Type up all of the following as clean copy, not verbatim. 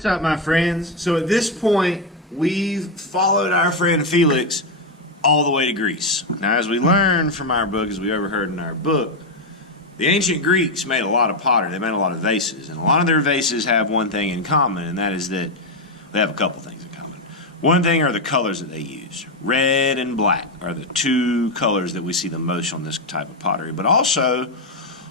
What's up, my friends? So at this point, we've followed our friend Felix all the way to Greece. Now, as we learned from our book, as we overheard in our book, the ancient Greeks made a lot of pottery. They made a lot of vases. And a lot of their vases have one thing in common, and that is that they have a couple things in common. One thing are the colors that they use. Red and black are the two colors that we see the most on this type of pottery. But also,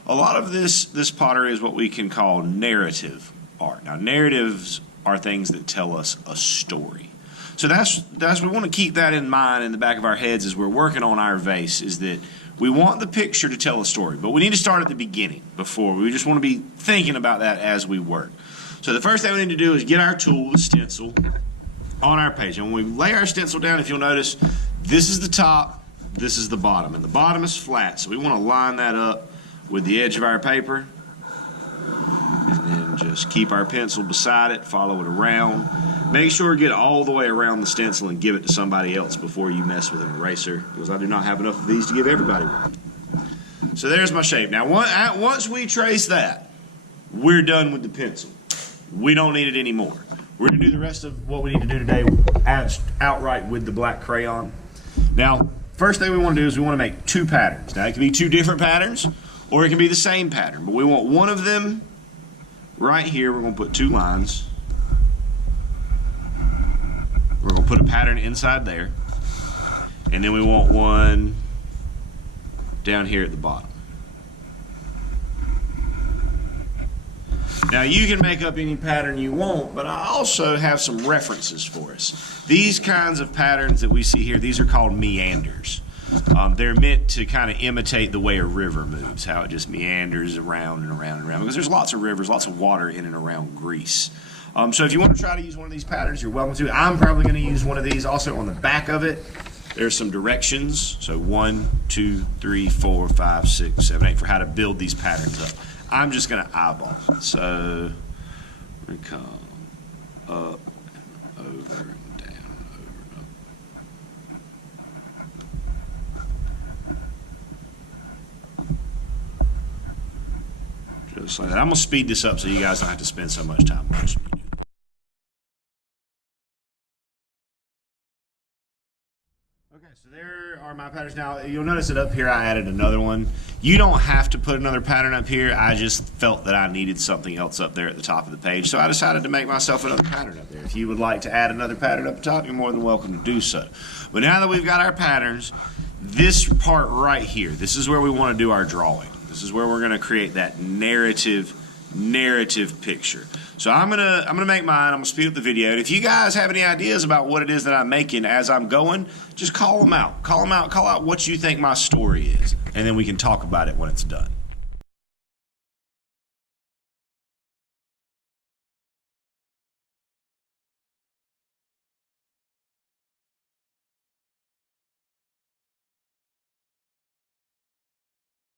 a lot of this pottery is what we can call narrative art. Now, narratives are things that tell us a story. So that's we want to keep that in mind in the back of our heads as we're working on our vase, is that we want the picture to tell a story, but we need to start at the beginning before. We just want to be thinking about that as we work. So the first thing we need to do is get our tool, the stencil, on our page. And when we lay our stencil down, if you'll notice, this is the top, this is the bottom, and the bottom is flat. So we want to line that up with the edge of our paper. And then just keep our pencil beside it, follow it around. Make sure to get it all the way around the stencil and give it to somebody else before you mess with an eraser, because I do not have enough of these to give everybody one. So there's my shape. Now, once we trace that, we're done with the pencil. We don't need it anymore. We're going to do the rest of what we need to do today outright with the black crayon. Now, first thing we want to do is we want to make two patterns. Now, it can be two different patterns, or it can be the same pattern, but we want one of them right here. We're going to put two lines. We're going to put a pattern inside there. And then we want one down here at the bottom. Now, you can make up any pattern you want, but I also have some references for us. These kinds of patterns that we see here, these are called meanders. They're meant to kind of imitate the way a river moves, how it just meanders around and around and around, because there's lots of rivers, lots of water in and around Greece. So if you want to try to use one of these patterns, you're welcome to. I'm probably going to use one of these. Also on the back of it, there's some directions. So 1, 2, 3, 4, 5, 6, 7, 8 for how to build these patterns up. I'm just going to eyeball it. So we're going to come up and over and down and over and up. Just like that. I'm going to speed this up so you guys don't have to spend so much time watching me. Okay, so there are my patterns. Now, you'll notice that up here I added another one. You don't have to put another pattern up here. I just felt that I needed something else up there at the top of the page, so I decided to make myself another pattern up there. If you would like to add another pattern up the top, you're more than welcome to do so. But now that we've got our patterns, this part right here, this is where we want to do our drawing. This is where we're going to create that narrative picture. So I'm gonna make mine. I'm gonna speed up the video, and if you guys have any ideas about what it is that I'm making as I'm going, just call them out. Call out what you think my story is, and then we can talk about it when it's done.